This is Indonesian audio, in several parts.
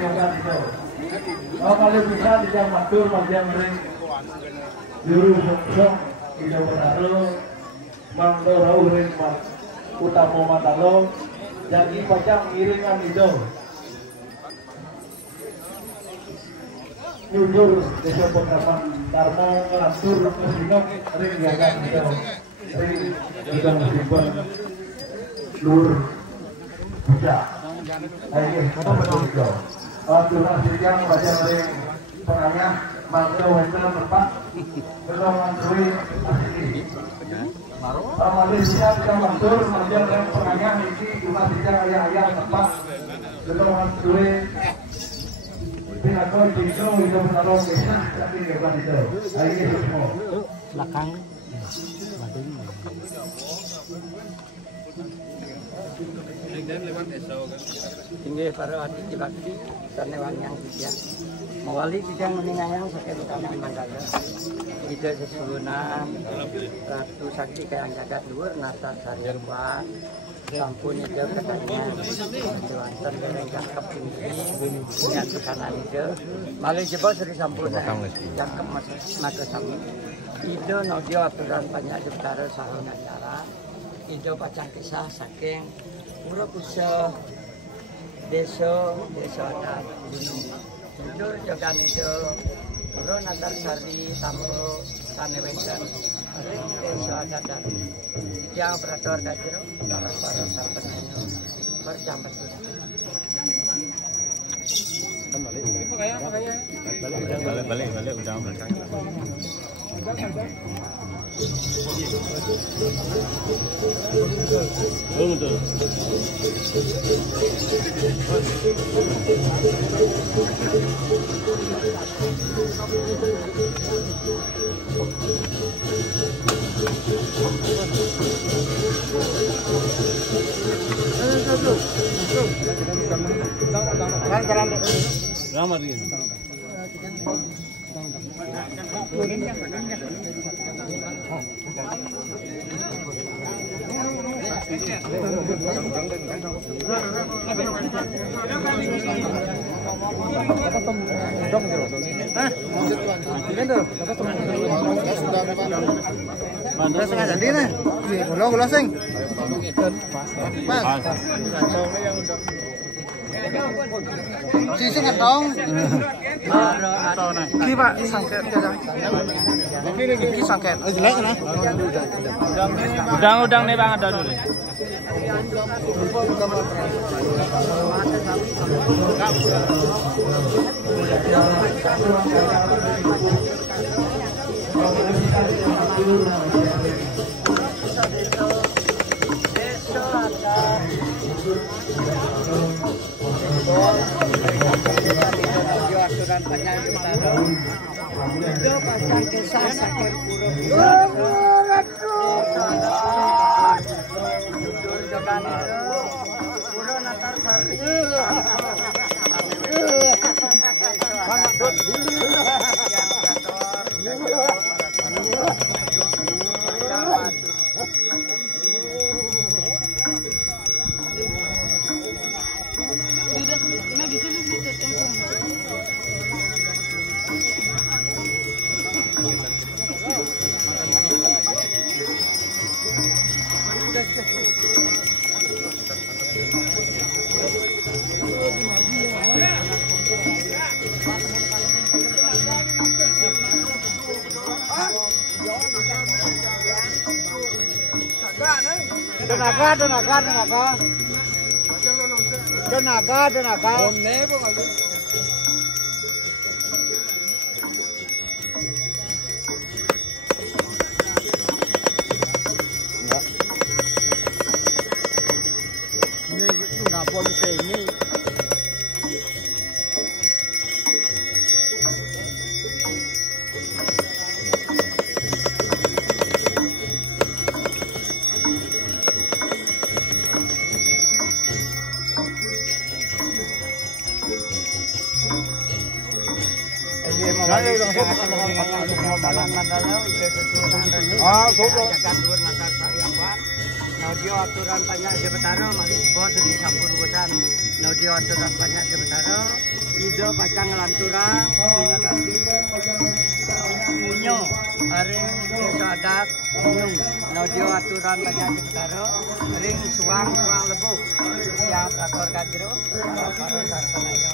jogan itu. Kalau bisa tidak matur bagian ring juru song itu benar mangdorau ring utama matalo jadi pacang iringan itu. Jujur desa penerapan Dharma ngatur kesinok ring jagan itu. Ring juga meskipun lur bisa. Ayo kita berdoa. Tunas yang baca ring penanya mangga wenten tempat belum mantui asli. Malaysia kita matur kemudian ring penanya ini tunas yang ayah tempat belum mantui. Pinakol dito itu menolong desa tapi bukan itu. Ayo semua. Belakang. Tinggi para hati bakti sanewan yang tiga. Mawali tidak meningayang sakit utama mandala. Ida sesurunan ratu sakti kayang jagat luar nata sarjamba. Sampun itu katanya Tuan dereng cakep tinggi niat kanan itu malih jebol seri sampun cakep maka sami itu nodio aturan banyak jebtara sahun acara itu pacang kisah saking murah kusa desa adat gunung mundur jogan itu murah natar sari tamu sanewenten desa adat dan yang beratur kajero para sahabat berjambat balik udah berkali betul. Sisi ngetong. Ki Pak sangket ya. Ki sangket. Jelek nah. Udang-udang nih Bang ada dulu. Aturan panjang utara itu pasang kisah sakit buruk mundur jogan itu buruk natar sari Tenaga. Ini nggak boleh ini. Naudio aturan banyak di Betaro, masih bos di sampun kusan. Naudio aturan banyak di Betaro, Ido pacang lanturang punya kaki munyo aring desa adat munyung nodio aturan banyak sekaro ring suang lebu siap atur kajero para sarpanayo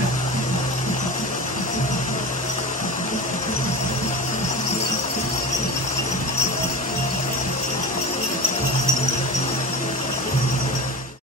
Oke.